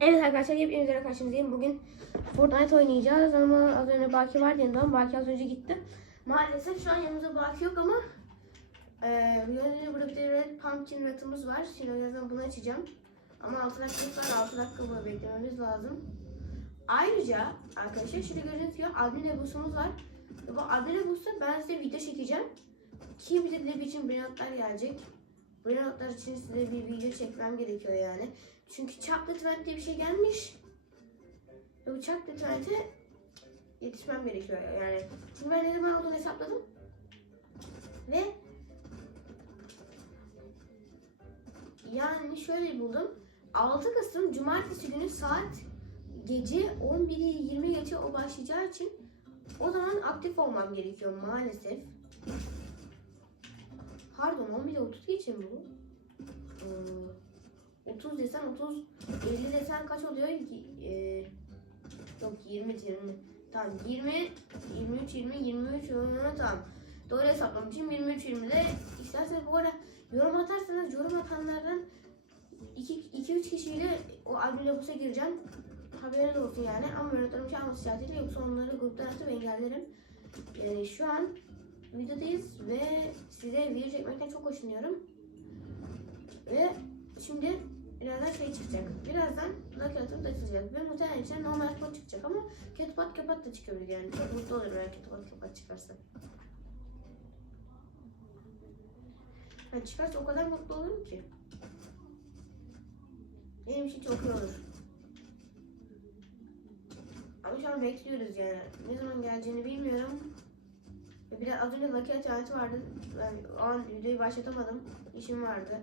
Evet arkadaşlar hepiniz üzere karşınızdayım. Bugün Fortnite oynayacağız ama az önce Baki vardı yanımda. Baki az önce gitti. Maalesef şu an yanımızda Baki yok ama gördüğünüz gibi burada bir de Pumpkin ratımız var. Şimdi birazdan bunu açacağım. Ama 6 dakikamız var. 6 dakika bunu beklememiz lazım. Ayrıca arkadaşlar şurada gördüğünüz gibi admin ebusumuz var. Bu admin ebusu ben size video çekeceğim. Ki bize için brandlar gelecek. Brandlar için size bir video çekmem gerekiyor yani. Çünkü Chocolate Trend diye bir şey gelmiş. Ve bu Chocolate Trend'e yetişmem gerekiyor yani. Çünkü ben ne zaman olduğunu hesapladım. Ve yani şöyle buldum. 6 Kasım Cumartesi günü saat gece 11'i 20 geçe o başlayacağı için o zaman aktif olmam gerekiyor maalesef. Pardon 11'e 30 geçe mi bu? Ee, 30 desen 30, 50 desen kaç oluyor? Ee, yok 20, 20. Tamam 20, 23, 20, 23, ıı, tamam. Doğru hesaplamışım 23, 20'de. İsterseniz bu arada yorum atarsanız yorum atanlardan 2-3 kişiyle o albüm logosa gireceğim. Haberiniz olsun yani. Ama öğretmenim çalması şartıyla yoksa onları gruptan atıp engellerim. Ee, şu an videodayız ve size video çekmekten çok hoşlanıyorum. Ve şimdi birazdan şey çıkacak. Birazdan Lucky Atom da açılacak. Ve muhtemelen içine normal spot çıkacak ama Catpat Kapat da çıkabilir yani. Çok mutlu olurum eğer Catpat Kapat çıkarsa. Yani çıkarsa o kadar mutlu olurum ki. Benim için çok iyi olur. Ama şu an bekliyoruz yani. Ne zaman geleceğini bilmiyorum. Bir de az önce Lucky vardı. Ben o an videoyu başlatamadım. İşim vardı.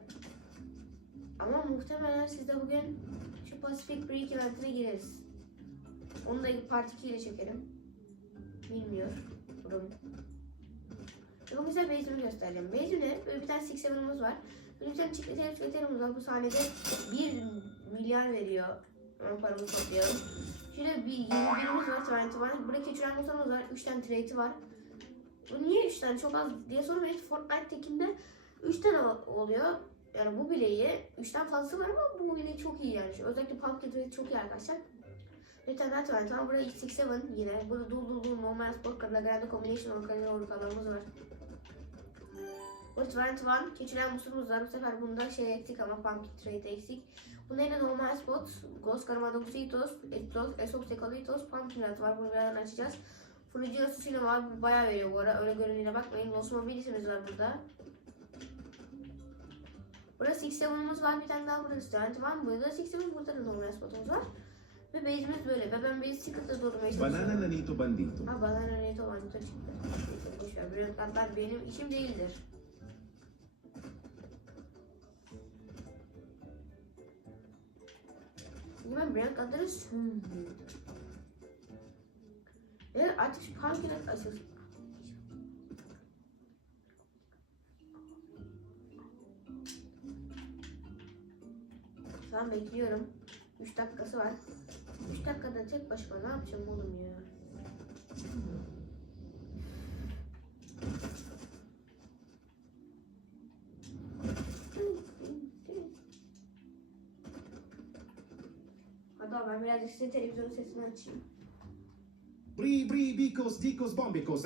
Ama muhtemelen siz de bugün şu Pacific Break eventine gireriz. Onu da part 2 ile çekerim. Bilmiyorum. Bugün size base'imi göstereceğim. Base'imde böyle bir tane Six Seven'ımız var. Böyle bir tane çikolata çikolatamız var. Bu sahnede 1 milyar veriyor. Ama paramızı toplayalım. Şurada bir 21'imiz var. Twenty var. Burada keçiren musamız var. 3 tane trade'i var. Bu niye 3 tane çok az diye sormayın. Fortnite'tekinde 3 tane oluyor. Yani bu bileği 3'ten fazlası var ama bu bileği çok iyi yani. Özellikle Pumpkin Trade çok iyi arkadaşlar. Tane daha var. Tamam burada X67 yine. Burada dul dul dul normal spot kadar geldi combination orkanı orkanlarımız var. Burada 21 keçilen musurumuz var. Bu sefer bunda şey eksik ama Pumpkin Trade eksik. Bunda yine normal spot. Ghost Karamadoxitos, Etos, Esop Sekalitos, Pumpkin Rat var. Bunu birazdan açacağız. Susino var. Bayağı veriyor bu ara. Öyle göründüğüne bakmayın. Los Mobilis'imiz var burada. Burada Six Seven'ımız var. Bir tane daha burada Student var. Burada Six Seven. Burada da normal spotumuz var. Ve base'imiz böyle. Ve ben base secret'la durmaya çalışıyorum. Banana Nanito Bandito. Ha banana ne tabanca çıktı. Boşver. Brilliantlar benim işim değildir. Çünkü ben brilliantları sömürdüm. Ve artık şu pumpkin açılsın. Bekliyorum. 3 dakikası var. 3 dakikada tek başıma ne yapacağım oğlum ya? Hadi ben birazcık size televizyonun sesini açayım. Bri, bri, bicos, dicos, bombicos.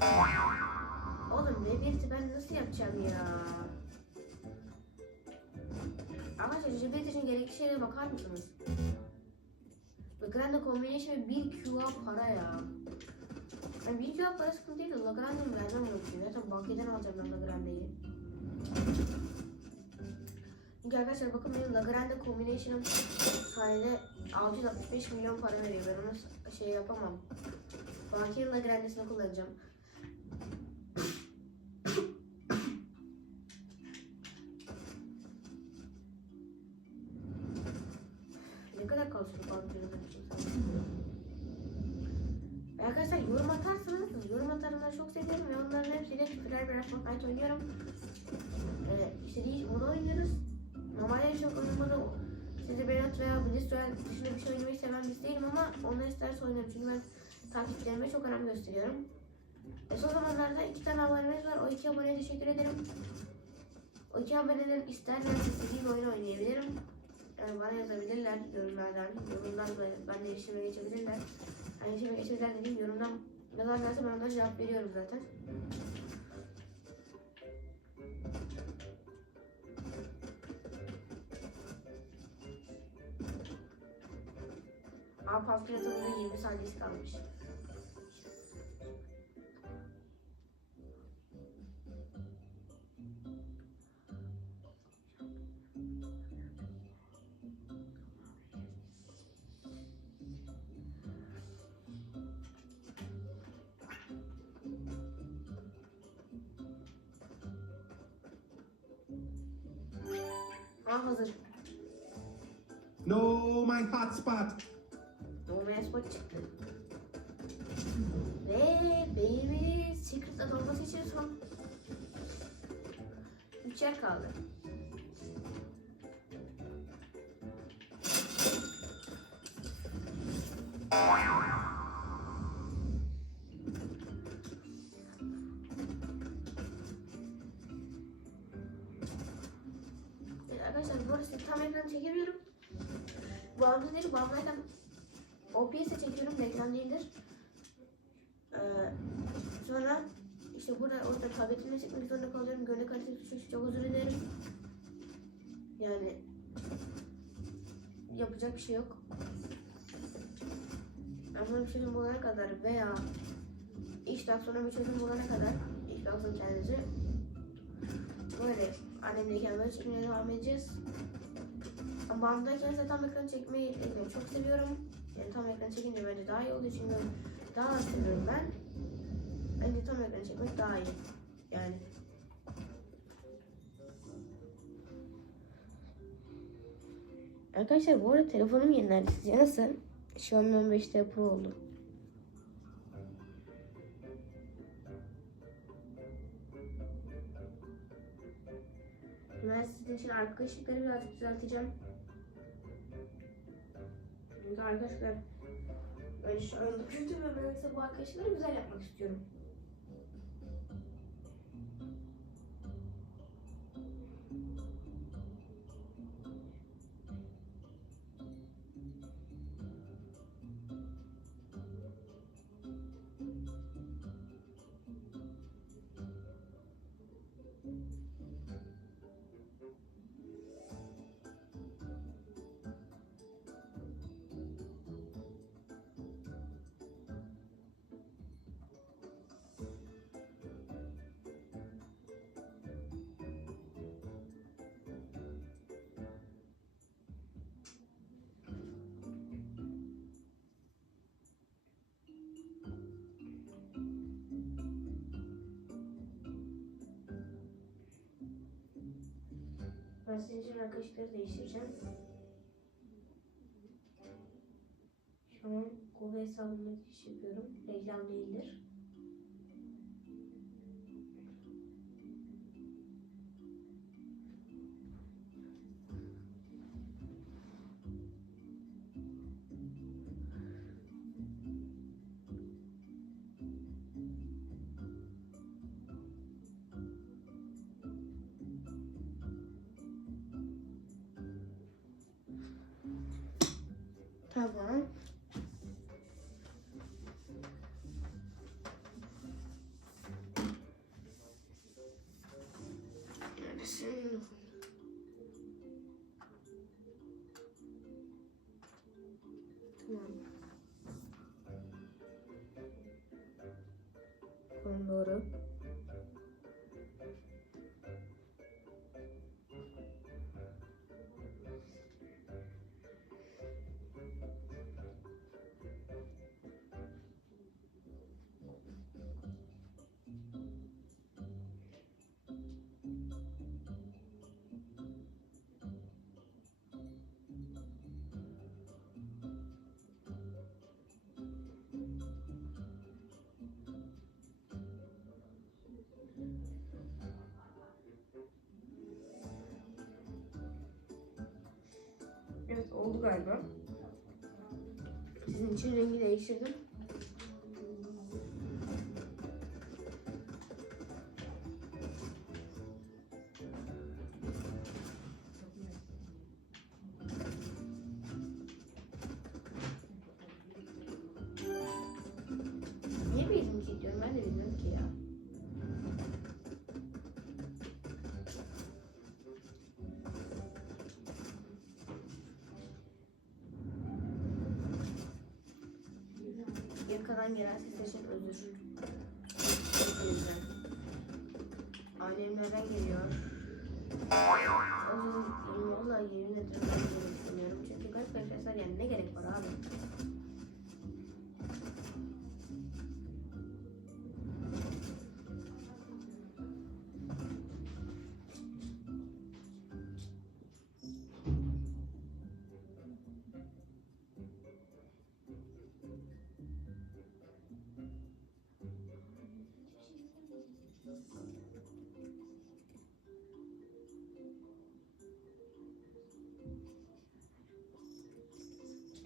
Hala birazcık hastayım özür dilerim. yapacağım ya? Arkadaşlar cebiyet için gerekli şeylere bakar mısınız? Lagrange combination 1 QA para ya. Yani 1 QA para sıkıntı değil de Lagrange'ın benden bakıyor. Zaten Baki'den alacağım ben Lagrange'yi. Çünkü arkadaşlar bakın benim Lagrange combination'ım sayede 665 milyon para veriyor. Ben onu şey yapamam. Baki'nin Lagrange'sini kullanacağım. Oynuyorum. Ee, işte değil onu oynuyoruz. Normalde çok oynamadı. Sizi Berat veya Blizzard dışında bir şey oynamayı seven birisi değilim ama onlar isterse oynarım. Çünkü ben takipçilerime çok önem gösteriyorum. E son zamanlarda iki tane abonemiz var. O iki aboneye teşekkür ederim. O iki abonelerim isterlerse istediğim oyunu oynayabilirim. Yani bana yazabilirler yorumlardan. Yorumdan ben de iletişime geçebilirler. Yani iletişime geçebilirler dediğim yorumdan yazarlarsa ben onlara cevap veriyorum zaten. Ama pasta tadında 20 saniyesi kalmış. No, my hotspot. Spot çıktı. Ve baby secret'la dolması için son 3 yer kaldı. Arkadaşlar bu arada tam ekran çekemiyorum. Bağımlıyken OBS'e çekiyorum, değildir. Ee, sonra işte burada orada tabletimle çekmek zorunda kalıyorum. Görüntü kalitesi düşük, çok özür dilerim. Yani yapacak bir şey yok. Ama bir çözüm bulana kadar veya işten sonra bir çözüm bulana kadar iş baksın kendisi böyle annemdeyken böyle çekmeye devam edeceğiz. Ama Bağımdayken ise tam ekran çekmeyi çok seviyorum. Yani tam ekran çekince bence daha iyi oluyor çünkü daha az seviyorum ben. Bence tam ekran çekmek daha iyi. Yani. Arkadaşlar bu arada telefonum yenilendi. Sizce nasıl? Xiaomi 15T Pro oldu. Ben sizin için arka ışıkları birazcık düzelteceğim. Arkadaşlar ben şu anda kötü ve böylese bu arkadaşları güzel yapmak istiyorum. Ben sizin için arka ışıkları değiştireceğim. Şu an Google hesabımda giriş yapıyorum. Reklam değildir. Tamam. Neredesin? Tamam. Kondoru. Oldu galiba. Sizin için rengi değiştirdim. Yakadan gelen ses için özür. Ailemlerden geliyor. Özür dilerim. Valla yemin ederim istemiyorum. Çünkü garip garip sesler yani ne gerek var abi?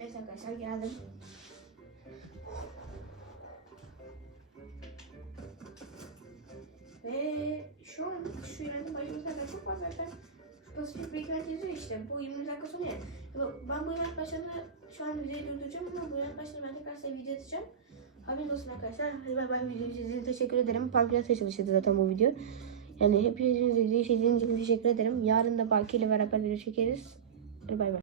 Evet arkadaşlar geldim. Ve şu an şu ileride başımızda da çok zaten. Şu Pacific Breakpoint yazıyor işte. Bu 20 dakika sonra ya. Ben bu event başında şu an videoyu durduracağım ama bu event başında ben tekrar size video atacağım. Haberiniz olsun arkadaşlar. Hadi bay bay videoyu izlediğiniz teşekkür ederim. Pankreas çalışıyordu zaten bu video. Yani hepinizin izlediği için teşekkür ederim. Yarın da Baki ile beraber video çekeriz. Hadi bay bay.